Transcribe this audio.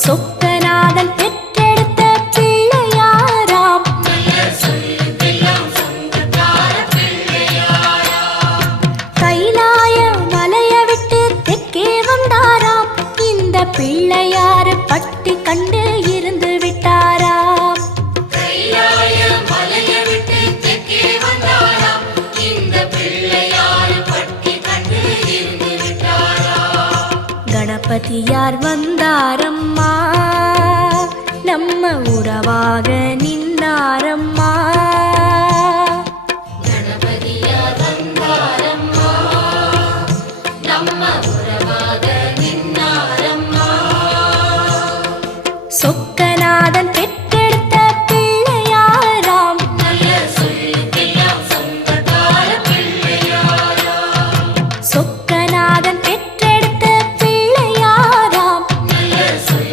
சொக்கநாதன் பெற்றெடுத்த பிள்ளையாராம். கைலாய மலைய விட்டு தெற்கே வந்தாராம். இந்த பிள்ளையாரு பட்டி கண்டு இருந்து விட்டாராம். கணபதியார் வந்தாரம்மா, நம்ம உறவாக நின்னாரம்மா. கணபதியார் வந்தாரம்மா, நம்ம உறவாக நின்னாரம்மா. சொக்க